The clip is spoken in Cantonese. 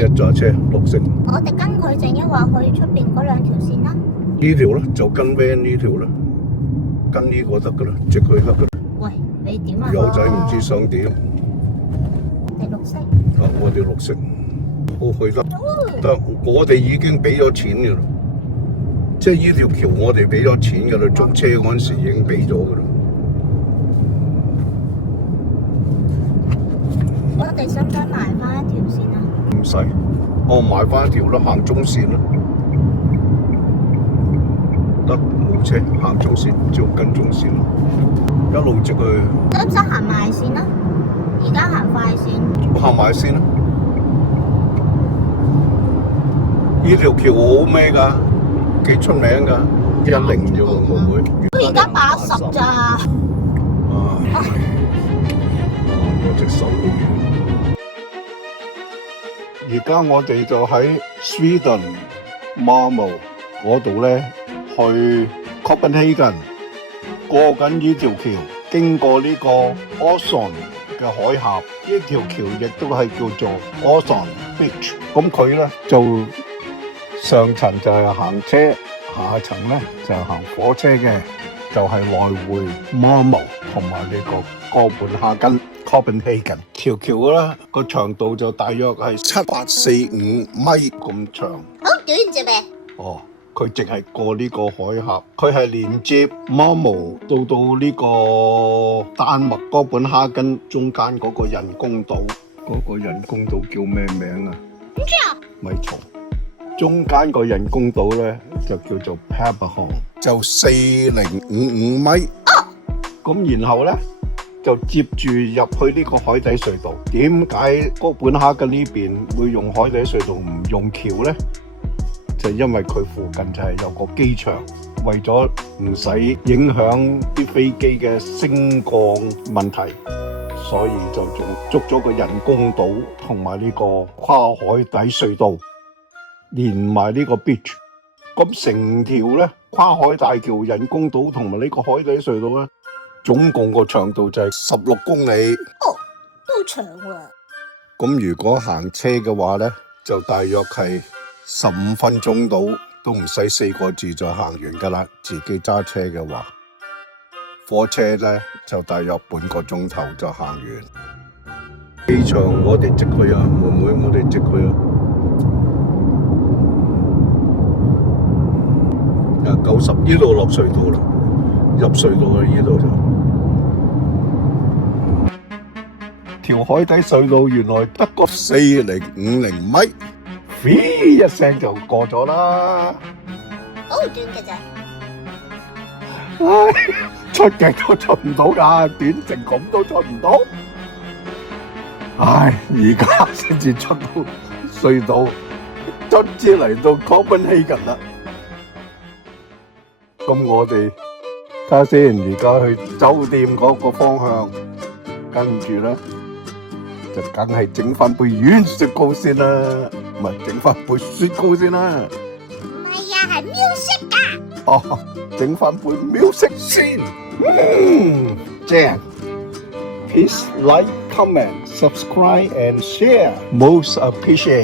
一揸車綠色。我哋跟佢正一話去出邊嗰兩條線啦。呢條啦，就跟 van 呢條啦，跟呢個得噶啦，直去得噶啦。喂，你點啊？友仔唔知想點？你綠色。我哋綠色，好去得。得，我哋已經俾咗錢噶啦，即係呢條橋我哋俾咗錢噶啦，捉車嗰陣時已經俾咗噶啦。我哋使唔使埋翻一條線啊？唔使，我埋翻一條啦，行中線啦。得，冇車行中線，就跟中線咯，一路直去。使唔使行埋線啊？而家行快線。行埋線啦。呢條橋好咩㗎？幾出名㗎？10啫喎，會唔會？佢而家80咋？我隻手好遠。而家我哋就喺 Sweden Malmö 嗰度咧，去 Copenhagen 過緊呢條橋，經過呢個 Øresund 嘅海峽，呢條橋亦都係叫做 Øresund Beach。咁佢咧就上層就係行車，下層咧就係行火車嘅，就係來回 Malmö 同埋呢個哥本哈根 Copenhagen。條橋啦個長度就大約係7845米咁長。好短啫咩？哦，佢淨係過呢個海峽，佢係連接 Malmö 到呢個丹麥哥本哈根中間嗰個人工島。嗰個人工島叫咩名啊？唔知啊。咪蟲。中間個人工島咧就叫做 Pebberholm， 就4055米。咁然後咧就接住入去呢個海底隧道。點解哥本哈根呢邊會用海底隧道唔用橋咧？就因為佢附近就係有個機場，為咗唔使影響啲飛機嘅升降問題，所以就仲捉咗個人工島同埋呢個跨海底隧道。連埋呢個 beach， 咁成條咧跨海大橋、人工島同埋呢個海底隧道咧，總共個長度就係16公里。哦，都長喎。咁如果行車嘅話咧，就大約係15分鐘到，都唔使4個字就行完噶啦。自己揸車嘅話，火車咧就大約半個鐘頭就行完。機場我哋直去啊，妹妹，我哋直去啊。90呢度落隧道啦，入隧道啦，呢度就條海底隧道原來得個4050米，飛一聲就過咗啦。好短嘅啫。唉，出極都出唔到㗎，短成咁都出唔到。唉，而家先至出到隧道，卒之嚟到 Copenhagen 啦。咁我哋睇下先，而家去酒店嗰個方向，跟住咧就梗係整翻杯軟雪糕先啦，唔係整翻杯雪糕先啦。唔係啊，係 music 㗎。哦，整翻杯 music 先。正。Please like, comment, subscribe and share. Most appreciate.